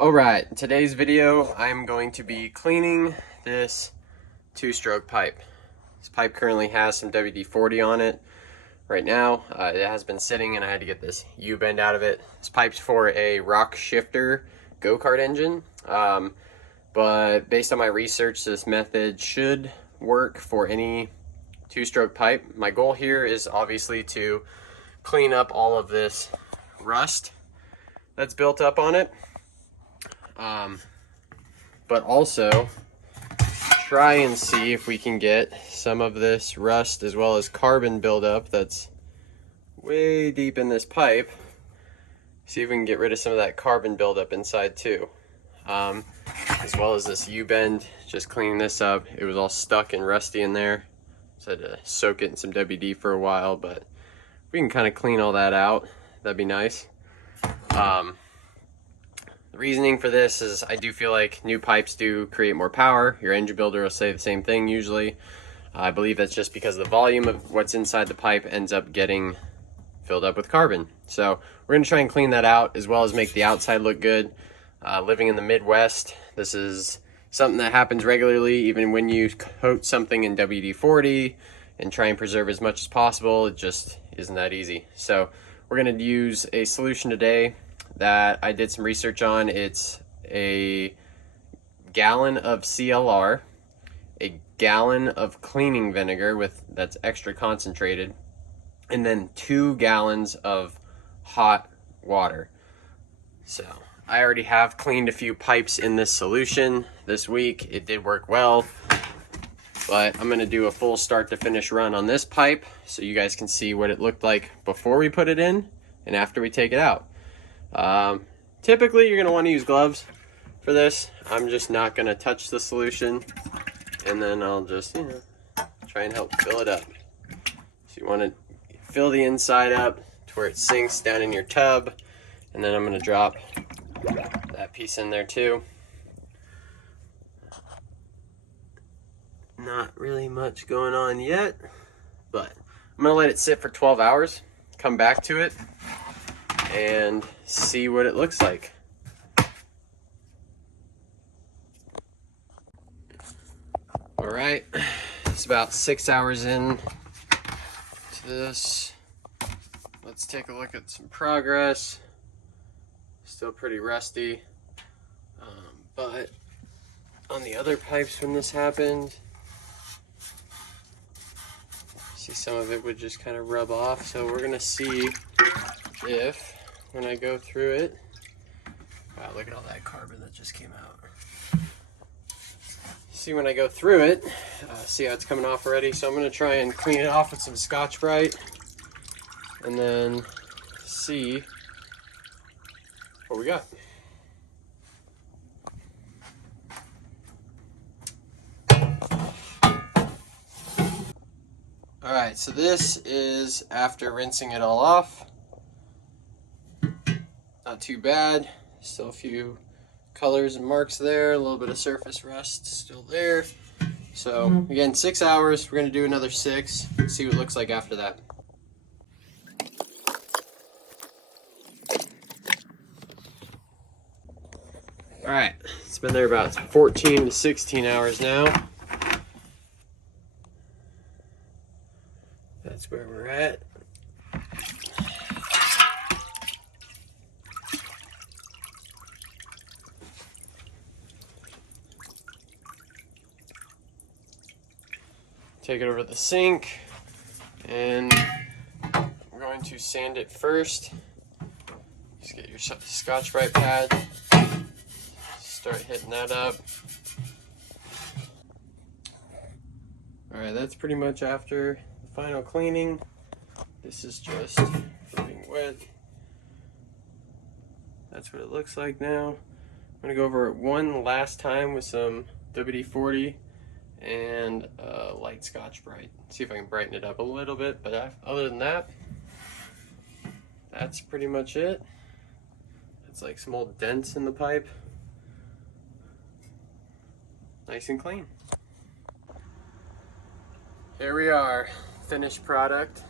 Alright, in today's video I'm going to be cleaning this two-stroke pipe. This pipe currently has some WD-40 on it right now. It has been sitting and I had to get this U-bend out of it. This pipe's for a rock shifter go-kart engine, but based on my research, this method should work for any two-stroke pipe. My goal here is obviously to clean up all of this rust that's built up on it. But also try and see if we can get some of this rust as well as carbon buildup that's way deep in this pipe. See if we can get rid of some of that carbon buildup inside too. As well as this U-bend, just cleaning this up. It was all stuck and rusty in there. So I had to soak it in some WD for a while, but if we can kind of clean all that out, that'd be nice. The reasoning for this is I do feel like new pipes do create more power. Your engine builder will say the same thing usually. I believe that's just because the volume of what's inside the pipe ends up getting filled up with carbon. So we're going to try and clean that out as well as make the outside look good. Living in the Midwest, this is something that happens regularly. Even when you coat something in WD-40 and try and preserve as much as possible, it just isn't that easy. So we're going to use a solution today that I did some research on. It's a gallon of CLR, a gallon of cleaning vinegar that's extra concentrated, and then 2 gallons of hot water. So I already have cleaned a few pipes in this solution this week. It did work well, but I'm gonna do a full start to finish run on this pipe so you guys can see what it looked like before we put it in and after we take it out. Typically you're going to want to use gloves for this. I'm just not going to touch the solution, and then I'll just, try and help fill it up. So you want to fill the inside up to where it sinks down in your tub, and then I'm going to drop that piece in there too. Not really much going on yet, but I'm going to let it sit for 12 hours, come back to it, and see what it looks like. All right, it's about 6 hours in to this. Let's take a look at some progress. Still pretty rusty, but on the other pipes when this happened, see some of it would just kind of rub off. So we're gonna see if when I go through it, wow, look at all that carbon that just came out. See when I go through it, see how it's coming off already. So I'm gonna try and clean it off with some Scotch-Brite and then see what we got. All right, so this is after rinsing it all off. Not too bad. Still a few colors and marks there. A little bit of surface rust still there. So again, 6 hours. We're going to do another 6. See what it looks like after that. All right, it's been there about 14 to 16 hours now. That's where we're at. Take it over the sink, and we're going to sand it first. Just get your Scotch-Brite pad, start hitting that up. Alright, that's pretty much after the final cleaning. This is just being wet. That's what it looks like now. I'm going to go over it one last time with some WD-40 and light Scotch-Brite. See if I can brighten it up a little bit, but other than that, that's pretty much it. It's like some old dents in the pipe. Nice and clean. Here we are, finished product.